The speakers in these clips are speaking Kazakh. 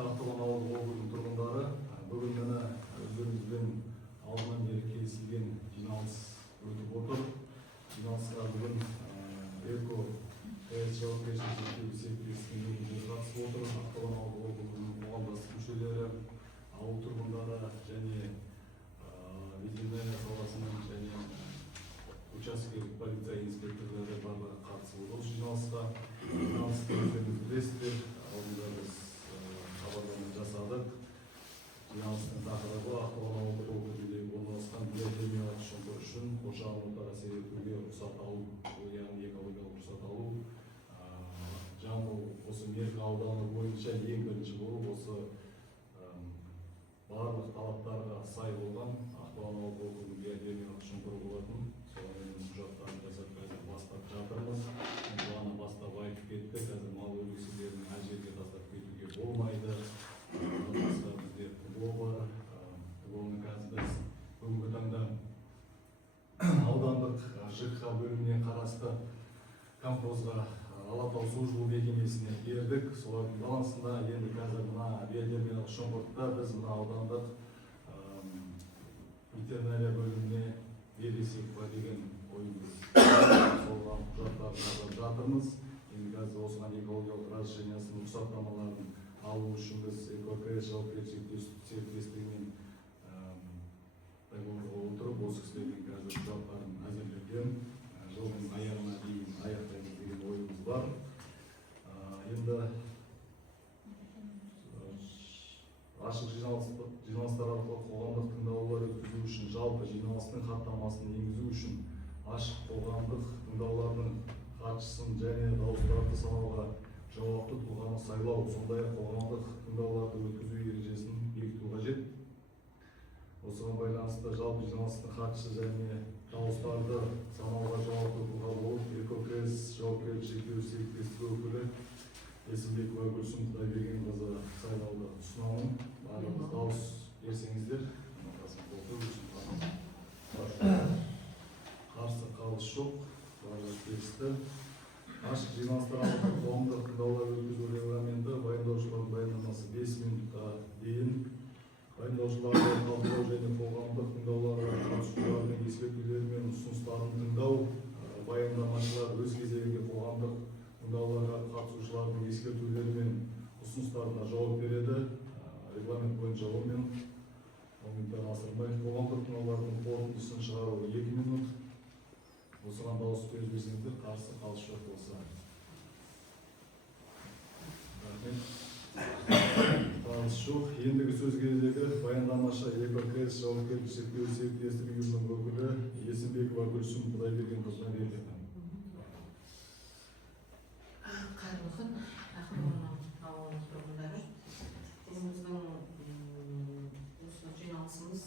Ақтоған ауылдық округінің тұрғындары, бүгін міне өздеріңізбен алдынан бері келісілген жиналыс өтіп отыр. Жиналысқа бүгін Эко жауапкершілігі серіктестігінің өкілдері қатысып отыр. Ақтоған ауылдық округінің қоғамдастық мүшелері, ауыл тұрғындары және ветеринария саласының және учаскелік полиция инспекторлары барлығы қатысып отыр. Жиналысқа өздеріңіз білесіздер, алдында біз хабарлама жасадық. Жиналыстың тақырыбы Ақтоған ауылдық округінде орналасқан биохимиялық шұңқыр үшін қоршаған ортаға әсер етуге рұқсат алу, яғни экологиялық рұқсат алу. Жамбыл осы Меркі ауданы бойынша ең бірінші болып осы барлық талаптарға сай болған Ақтоған ауылдық округінің биохимиялық шұңқыры болатын. Соған құжаттарын жасап қазір бастап жатырмыз. Бағана бастап айтып кетті, қазір мал өліксіздерін әр жерге тастап кетуге болмайды. Басқа бізде ТГО бар. ТГО-ны қазір біз бүгінгі таңда аудандық ЖКХ бөліміне қарасты Кампозға Алатау су жылу мекемесіне бердік. Солардың балансында енді қазір мына биохимиялық шұңқырды біз мына аудандық ветеринария бөліміне бересек па деген ойымыз. Солған құжаттарын жазып жатырмыз. Енді қазір осыған экологиялық разрешениесінің рұқсаттамаларын алу үшін біз ЭКОКС жауапкершілігі серіктестігімен отырып, осы кісілердің қазір құжаттарын әзірлеуден жылдың аяғына дейін аяқтаймыз деген ойымыз бар. Енді ашық жиналыстар арқылы қоғамдық тыңдаулар өткізу үшін, жалпы жиналыстың хаттамасын енгізу үшін ашық қоғамдық тыңдаулардың хатшысын және дауыстарды санауға жауапты тұлғаны сайлау, сондай-ақ қоғамдық тыңдауларды өткізу ережесін бекіту қажет. Осыған байланысты жалпы жиналыстың хатшысы және дауыстарды санауға жауапты тұлға болып ЭКОКС жауапкершілігі серіктестігі өкілі Есімбекова Гүлсім Құдайбергенқызы сайлауды ұсынамын. Барлығымыз дауыс берсеңіздер. Қарсы қалыс жоқ, барлығы келісті. Ашық жиналыстар арқылы қоғамдық тыңдаулар өткізу регламенті баяндаушылардың баяндамасы 5 минутқа дейін. Баяндаушыларды талқылау және қоғамдық тыңдауларға қатысушылардың ескертулері мен ұсыныстарын тыңдау. Баяндамашылар өз кезегінде қоғамдық тыңдауларға қатысушылардың ескертулері мен ұсыныстарына жауап береді. Регламент бойынша 10 минуттан асырмай. Қоғамдық тыңдаулардың қорытындысын шығару 2 минут. Осыған дауыс берсеңіздер, қарсы қалыс жоқ болса. Қалыс жоқ. Ендігі сөз кезегі баяндамашы ЭКОКС жауапкершілігі серіктестігінің өкілі Есімбекова Гүлсім Құдайбергенқызына беріледі. Қайырлы күн, Ақтоған ауылының тұрғындары. Біздің осы жиналысымыз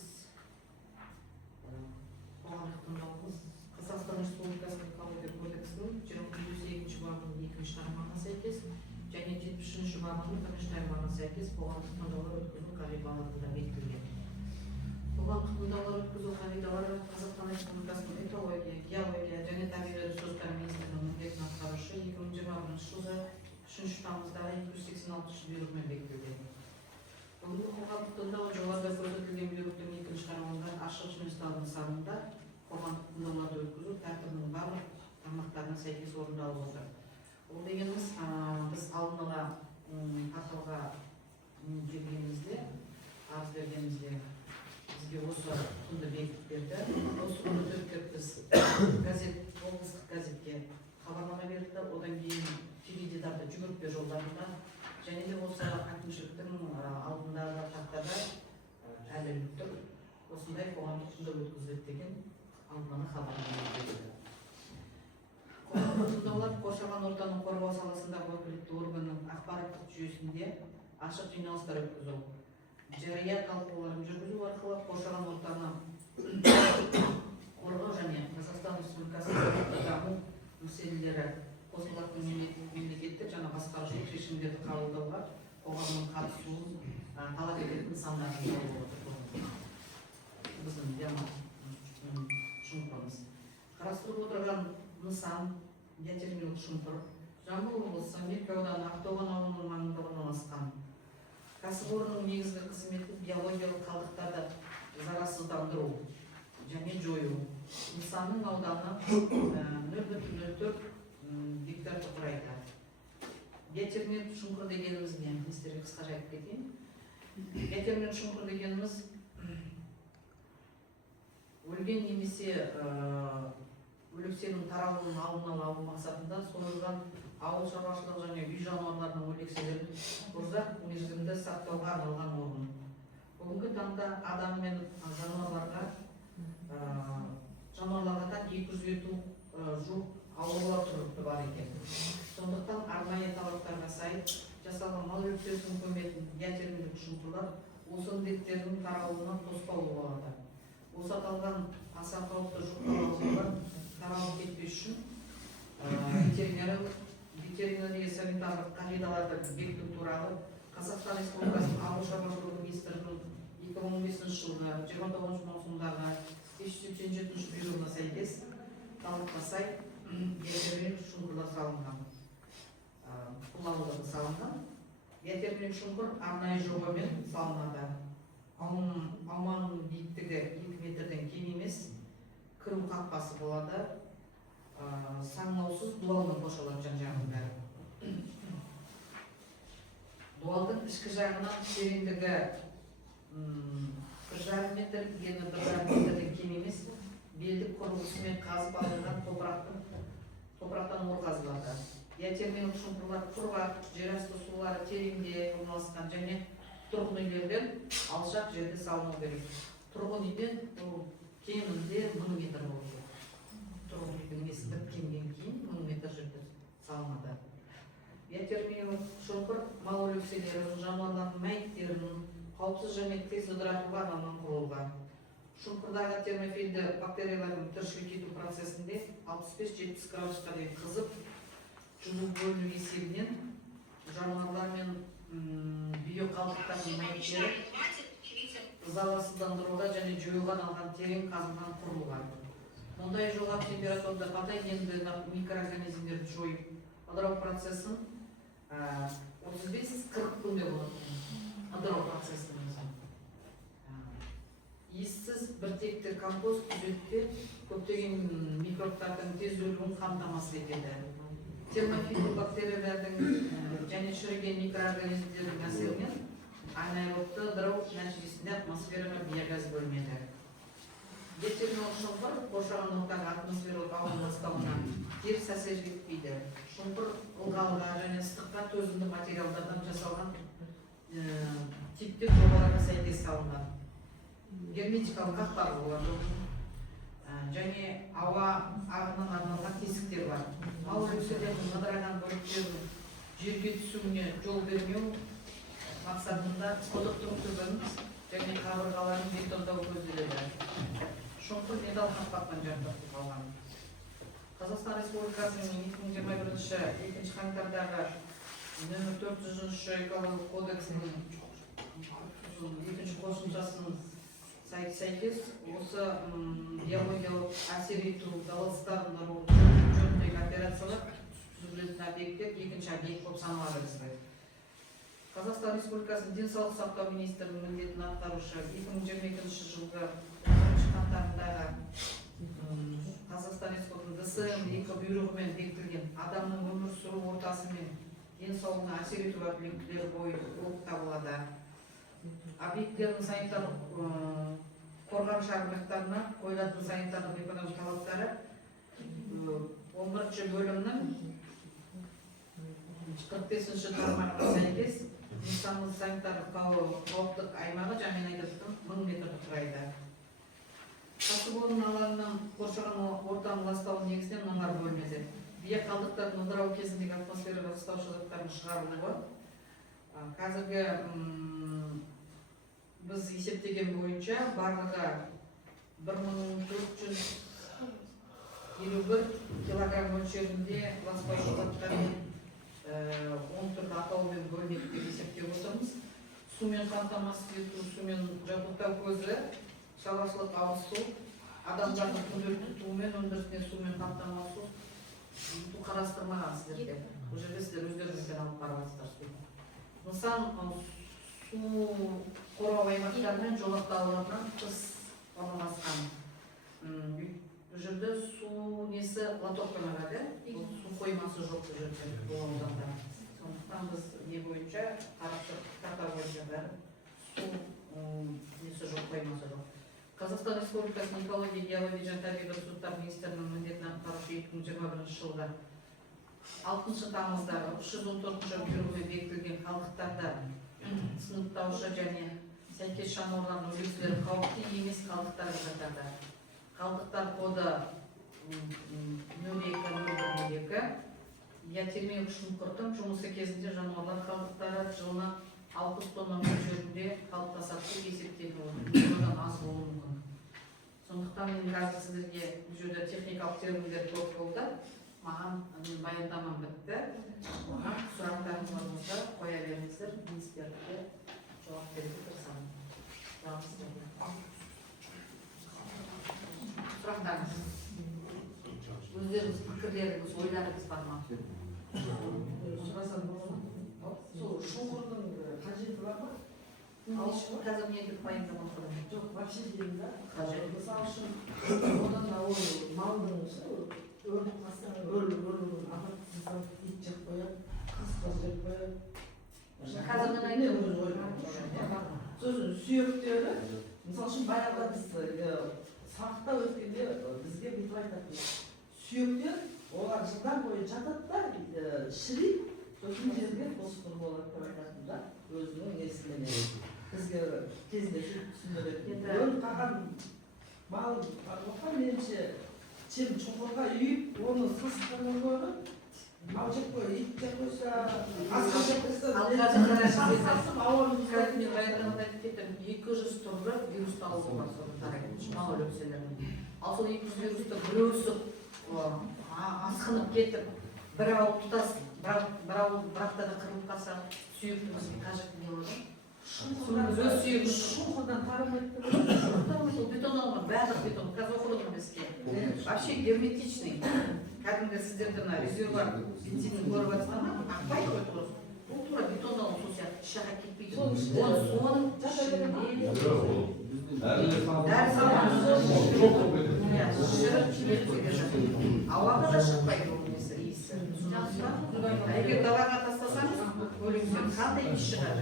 қоғамдық тыңдауларымыз Қазақстан Республикасы Экология кодексінің 22 бабының 2-ші тармағына сәйкес және 70-ші бабының 1-ші тармағына сәйкес қоғамдық тыңдаулар өткізу қағидаларында бекітілген. Қоғамдық тыңдаулар өткізу қағидалары Қазақстан Республикасының экология, геология және табиғи ресурстар министрлігінің міндетін атқарушы 2021 жылғы 3 тамыздағы 286 бұйрығымен бекітілген. Бүгінгі қоғамдық тыңдау жоғарыда көрсетілген бұйрықтың 2-ші тармағында ашық жиналыстардың санында қоғамдық тыңдауларды өткізу тәртібінің барлық тармақтарына сәйкес орындалып отыр. Ол дегеніміз, біз алдын ала порталға келгенімізде, арыз бергенімізде бізге осы күнді бекітіп берді. Осы күнді түркіп біз облыстық газетке хабарлама берді. Одан кейін теледидарды жүгіріп бер жолдарында және де осы әкімшіліктің алдындағы тақтада әлі тұр. Осындай қоғамдық тыңдау өткізіледі деген алдын ала хабарлама берді. Қоғамдық тыңдаулар қоршаған ортаны қорғау саласындағы өкілетті органның ақпараттық жүйесінде ашық жиналыстар өткізу, жария талқылауларын жүргізу арқылы қоршаған ортаны қорғау және Қазақстан Республикасының даму мәселелері қосылатын мемлекеттік және басқарушылық шешімдерді қабылдауға қоғамның қатысуын талап ететін нысандардың болып отыр. Біздің жұмысымыз қарастырылып отырған нысан биохимиялық шұңқыр Жамбыл облысы Меркі ауданы Ақтоған ауылының маңында орналасқан. кәсіпорынның негізгі қызметі биологиялық қалдықтарды зарарсыздандыру және жою. Нысанның ауданы 0,04 гектарды құрайды. Бетермен шұңқыр дегеніміз не? Сіздерге қысқаша айтып кетейін. Бетермен шұңқыр дегеніміз өлген немесе өлексенің таралуының алдын алу мақсатында сойылған ауыл шаруашылығы және үй жануарларының өлекселерін ұзақ мерзімді сақтауға арналған орын. Бүгінгі таңда адам мен жануарларға тан 250 жуық аурулар түрі бар екен. Сондықтан арнайы талаптарға сай жасалған мал өлексесінің көметін биотермиялық шұңқырлар осы індеттердің таралуына тосқауыл болады. Осы аталған аса қауіпті жұқпалы таралып кетпес үшін ветеринария санитарлық қағидаларды бекіту туралы Қазақстан Республикасының Ауыл шаруашылығы министрлігінің 2015 жылғы 29 маусымдағы 587 бұйрығына сәйкес талапқа сай ветеринарлық шұңқырлар салынған. Бұл ауылдағы салынған. Ветеринарлық шұңқыр арнайы жобамен салынады. Аумағының биіктігі 2 метрден кем емес, кіру қақпасы болады, саңылаусыз дуалмен қоршалады жан-жағында. Дуалдың ішкі жағынан тереңдігі 1,5 метр, ені 1,5 метрден кем емес, белдік құрылғысымен қазып алынған топырақтан ор қазылады. Биотермиялық шұңқырлар құрғақ, жерасты сулары тереңде орналасқан және тұрғын үйлерден алшақ жерде салыну керек. Тұрғын үйден кемінде 1000 метр болу. Тұрғын үйдің несі біткеннен кейін 1000 метр жерде салынады. Биотермиялық шұңқыр мал өлекселерін, жануарлардың мәйіттерін қауіпсіз және тез ыдыратуға арналған құрылған. Шұңқырдағы термофильді бактериялардың тіршілік ету процесінде 65-70 градусқа дейін қызып, жылу бөліну есебінен жануарлар мен биоқалдықтардың мәйіттері залалсыздандыруға және жоюға арналған терең қазылған құрылған. Мұндай жоғары температурада патогенді микроорганизмдерді жойып, ыдырау процесін 35-40 күнде болады. Ыдырау процесін иіссіз біртекті компост күзетте көптеген микробтардың тез өлуін қамтамасыз етеді. Термофильді бактериялардың және шіріген микроорганизмдердің әсерінен анаэробты ыдырау нәтижесінде атмосфераға биогаз бөлінеді. Биотермиялық шұңқыр қоршаған ортаға атмосфералық ауа ластауына теріс әсер етпейді. Шұңқыр ылғалға және ыстыққа төзімді материалдардан жасалған типтік жобаларға сәйкес салынған. Герметикалық қақпағы болады және ауа ағынына арналған тесіктер бар. Мал өлекселерінің ыдыраған бөліктерінің жерге түсуіне жол бермеу мақсатында құдықтың түбін және қабырғаларын бетондау көзделеді. Шұңқыр металл қақпақпен жабдықталған. Қазақстан Республикасының 2021 қаңтардағы нөмір 400 экологиялық кодексінің 2 қосымшасының сәйкес осы биологиялық әсер ету залалсыздандыру жөніндегі операциялар жүргізілетін объекттер екінші объект болып саналады. Қазақстан Республикасының денсаулық сақтау министрінің міндетін атқарушы 2022 жылғы 1 қаңтардағы Қазақстан Республикасының ДСМ-2 бұйрығымен бекітілген адамның өмір сүру ортасы мен денсаулығына әсер ету объектілері болып табылады. Объектілердің санитарлық қорғаныш объекттарына қойылатын санитарлық экономикалық талаптары 11 бөлімнің 45 тармағына сәйкес нысанның санитарлық қауіптік аймағы және айдаттың 1000 метрді құрайды. Кәсіпорын алаңынан қоршаған ортаны ластау негізінен мыналар бөлінеді. Биоқалдықтардың ыдырау кезіндегі атмосфераға ластаушы заттардың шығарылуы. Қазіргі біз есептеген бойынша барлығы 1451 килограмм мөлшерінде ластаушы заттардың 10 түрлі атаумен бөлінеді деп есептеп отырмыз. Сумен қамтамасыз ету, сумен жабдықтау көзі, шаруашылық ауыз су, адамдардың күнделікті туымен өндірісіне сумен қамтамасыз ету қарастырмаған сіздерге. Бұл жерде сіздер өздеріңізден алып барасыздар. Нысан су қорғау аймақтарымен жолақтауларынан тыс орналасқан. Бұл жерде су несі лотокалар да, су қоймасы жоқ бұл жерде бұл ауданда. Сондықтан біз не бойынша карта бойынша бәрі су несі жоқ, қоймасы жоқ. Қазақстан Республикасының экология, геология және табиғат ресурстар министрінің міндетін атқарушы 2021 жылғы 6 тамыздағы 314 бұйрығымен бекітілген қалдықтарды сыныптаушы және сәйкес жануарлардың үлгілері қауіпті емес қалдықтар жатады. Қалдықтар коды 0202. Я термин шұңқырдың жұмысы кезінде жануарлар қалдықтары жылына 60 тонна мөлшерінде қалыптасады деп есептелуі одан аз болуы мүмкін. Сондықтан мен қазір сіздерге бұл жерде техникалық терминдер көп болды. Маған баяндамам бітті. Маған сұрақтарыңыз болса қоя беріңіздер, министрлікке жауап беруге тырысамын. Сұрақтарыңыз. Өздеріңіз пікірлеріңіз, ойларыңыз бар ма? Сұрасам болады ма? Сол шұңқырдың қажеті бар ма? Қазір мен баяндама отырмын. Жоқ, вообще деймін да. Қажет. Мысалы үшін одан да ол малдың өріп қастан апатсыздан ит жеп қояды, қасқыр жеп қояды. Қазір мен айтып сосын сүйектері, мысалы үшін баяғыда біз сақтап өткенде бізге бүйтіп айтатын. Сүйектер олар жылдар бойы жатады да, шірейді, сосын жерге босқыр болады деп айтатын да, өзінің несімен бізге кезінде түсіндіреді. Өліп қалған мал барлыққа меніңше чем шұңқырға үйіп, оны сасықтармен қойып, мал жеп қойып, ит жеп қойса, асқар жеп қойса, мен баяндамада айтып кеттім, 200 түрлі вирусты ауру бар соны тарайтын мал өлікселерінен. Ал сол 200 вирусты біреусі асқынып кетіп, бір ауыл тұтас, бір ауыл бірақта да қырылып қалса, сүйектің бізге қажет не болады? шұңқырдан тарамайды. Ол бетон алма, барлық бетон, қазір оқыдым бізге. Вообще герметичный. Кәдімгі сіздерді резервуар бензинін көріп жатсыздар ма? Ақпай қойып тұрсыз. Бұл тура бетон алма сол сияқты шаға кетпейді. Соның ішінде ауаға да шықпайды ол несі иісі. Егер далаға тастасаңыз, өлеңсен қандай иіс шығады?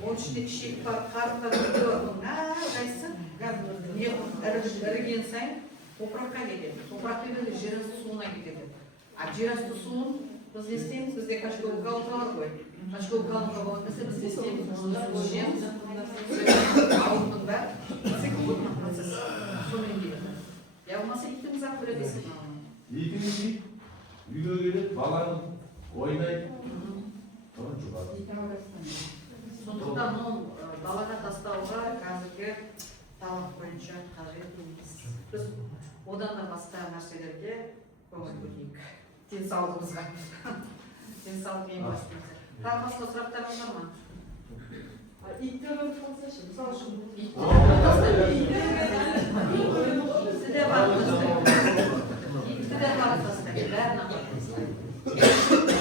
Оның ішінде кішек бар, қарықтар әрқайсысы іріген сайын топыраққа кетеді. Топырақ кетеді, жер асты суына кетеді. А жер асты суын біз не істейміз? Бізде кашковый галка бар ғой. Кашковый галка болатын нәрсе біз не істейміз? Жеміз, ауылдың бәрі циклдық процесс. Сонымен келеді. Я болмаса итіміз ақ біледесің. Итіңіз ит, үйге келеді, баланың ойнайды, соны жұғады. Сондықтан ол далаға тастауға қазіргі талап бойынша қажет емес. Біз одан да басқа нәрселерге көңіл бөлейік. Денсаулығымызға. Денсаулық ең басты нәрсе. Тағы басқа сұрақтарыңыз бар ма? Иттер өліп қалса ше, мысалы үшін Итті де бар тастайды. Итті де бар тастайды. Бәрін апарып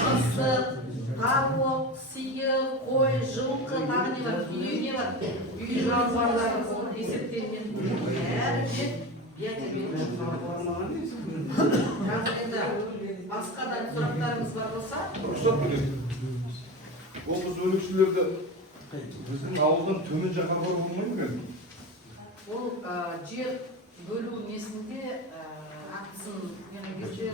мысық, тауық, сиыр, қой, жылқы, тағы не бар? Үйде не бар? Үй жануарлары оны есептелген бәрі де биотермиялық жануарлар. Қазір енді басқа да сұрақтарыңыз бар болса, Рұқсат береді. Ол біз өлікшілерді біздің ауылдан төмен жаққа бару болмайды ма? ол жер бөлу несінде актісін кезде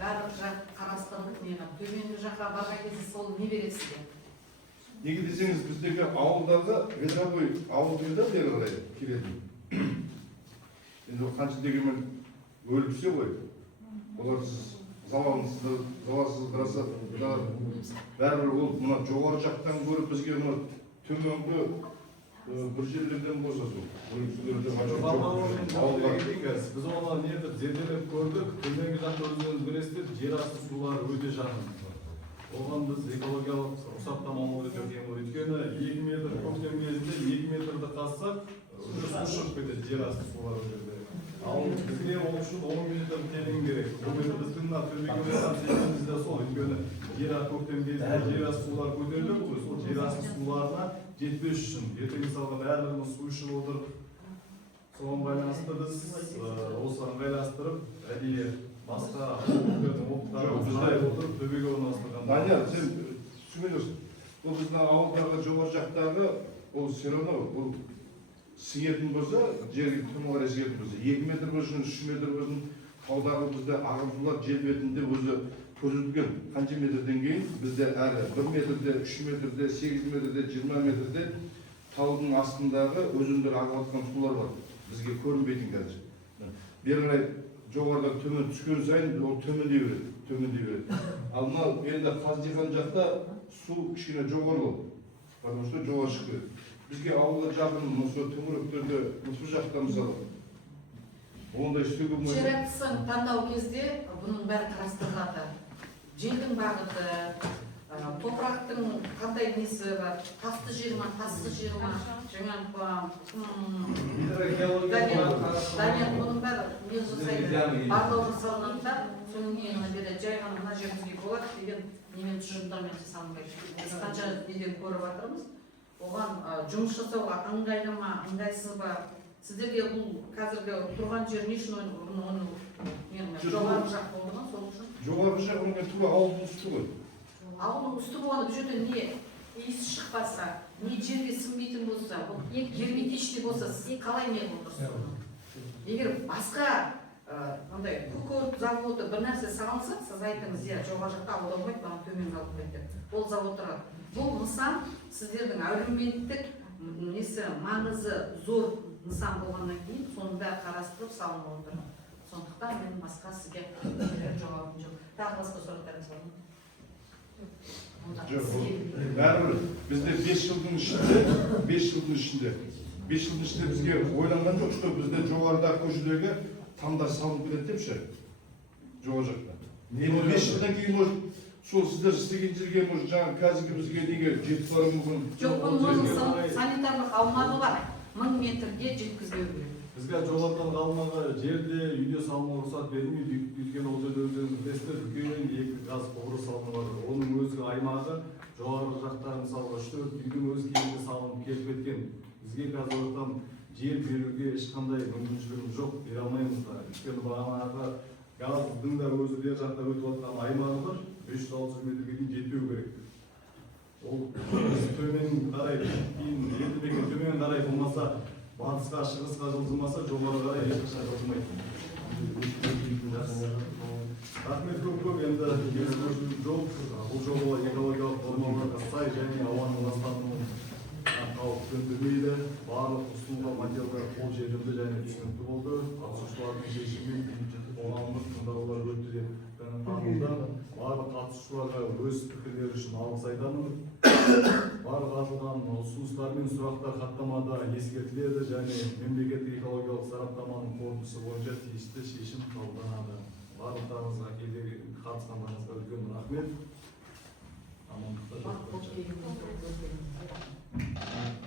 барлық жақ қарастырылып, төменгі жаққа барған кезде сол не береді сізге? Неге десеңіз, біздегі ауылдарда ведровой ауыл дейді бері қарай келеді. Енді қанша дегенмен өліксе ғой. Олар залалсыздыраса бәрібір ол мына жоғары жақтан көріп бізге мына төменгі бір жерлерден болса Біз оны нетіп зерделеп көрдік, төменгі жақта өзіңіз білесіздер, жер асты сулары өте жақын. Оған біз экологиялық рұқсаттама алуды өтеміз. Өйткені 2 метр көктем кезінде 2 метрді қазсақ, су шығып кетеді жер асты сулары жерде. Ал бізге ол үшін 10 метр терең керек. Ол кезде біздің төбеге отырған себебіміз де сол. Өйткені көктем кезінде жер асты сулары көтеріліп, сол жер жасыл суларына жетпеш үшін ертең мысалға барлығымыз су ішіп отырып соған байланысты біз осыған байланыстырып әдейі басқа опыттарды қарай отырып төбеге орналастырған. Данияр, сен түсінген жоқсың. Бұл біздің ауылдағы жоғары жақтағы ол все равно бұл сіңетін болса, жерге төмен қарай сіңетін болса, 2 метр болсын, 3 метр болсын, таудағы бізде ағын сулар жер бетінде өзі көрсетілген қанша метрден кейін бізде әрі 1 метрде, 3 метрде, 8 метрде, 20 метрде таудың астындағы өзендер ағып жатқан сулар бар. Бізге көрінбейтін қазір. Бері қарай жоғарыдан төмен түскен сайын ол төмендей береді. Ал мынау енді Қаздихан жақта су кішкене жоғары болды. Потому что жоғары шығып келеді. Бізге ауылға жақын осы төңіректерде осы жақта мысалы ондай істеуге болмайды. Жер актісін таңдау кезде бұның бәрі қарастырылады. Жердің бағыты, топырақтың қандай несі бар, тасты жер ма, тассыз жер ма, жаңағы Данияр бұның бәрі не жасайды, барлау жасалынады, соның кейін береді, жай ғана мына жерімізге болады деген немен тұжырымдармен жасалынбайды. Біз қанша неден көріп жатырмыз, оған жұмыс жасауға ыңғайлы ма, ыңғайсыз ба, сіздерге бұл қазіргі тұрған жер не үшін оны жоғары жақ болды ма, сол үшін? Жоғары жақ оның тура ауылдың үсті ғой. Ауылдың үсті болғанда бұл жерде не иіс шықпаса, не жерге сіңбейтін болса, не герметичный болса, сіз қалай не отырсыз? Егер басқа мындай күкірт заводы бір нәрсе салынса, сіз айтыңыз, жоғары жақта ауылда болмайды, маған төмен қалып кетті. Ол завод тұрады. Бұл нысан сіздердің әлеуметтік несі маңызы зор нысан болғаннан кейін соның бәрі қарастырып салынып отыр. Сондықтан мен басқа сізге жауабым жоқ. Тағы басқа сұрақтарыңыз бар ма? Жоқ, бәрібір бізде 5 жылдың ішінде бізге ойланған жоқ, что бізде жоғарыдағы көшедегі тамдар салынып кетеді деп ше. Жоғары жақта. Енді 5 жылдан кейін может сол сіздер істеген жерге может жаңа қазіргі бізге неге жетіп баруы мүмкін. Жоқ, оның санитарлық аумағы бар. 1000 метрге жеткізбеу керек. Бізге жоғарыдан қалмағы жерде үйде салынуға рұқсат берілмейді. Өйткені ол жерде өздеріңіз білесіздер, үлкен 2 газ құбыры салынып жатыр. Оның өзі аймағы жоғары жақтағы мысалға 3-4 үйдің өз кезінде салынып келіп кеткен. Бізге қазірден жер беруге ешқандай мүмкіншілігіміз жоқ, бере алмаймыз да. Өйткені бағанағы газдың да өзі бер жақта өтіп жатқан аймағы бар, 500-600 метрге дейін жетпеу керек. Ол төмен қарай, кейін елді мекен төмен қарай болмаса, батысқа, шығысқа жылжымаса, жоғары қарай ешқашан жылжымайды. Рахмет көп, енді келіспеушілік жоқ. Бұл жоба экологиялық нормаларға сай және ауаның ластануын қауіп төндірмейді. Барлық ұсынылған материалдар қолжетімді және түсінікті болды. Қатысушылардың шешімімен қоғамдық тыңдаулар өтті деп танылды. Барлық қатысушыларға өз пікірлері үшін алғыс айтамын. Барлық атылған ұсыныстар мен сұрақтар хаттамада ескертіледі және мемлекеттік экологиялық сараптаманың қорытындысы бойынша тиісті шешім қабылданады. Барлықтарыңызға қатысқандарыңызға үлкен рахмет. Амандықта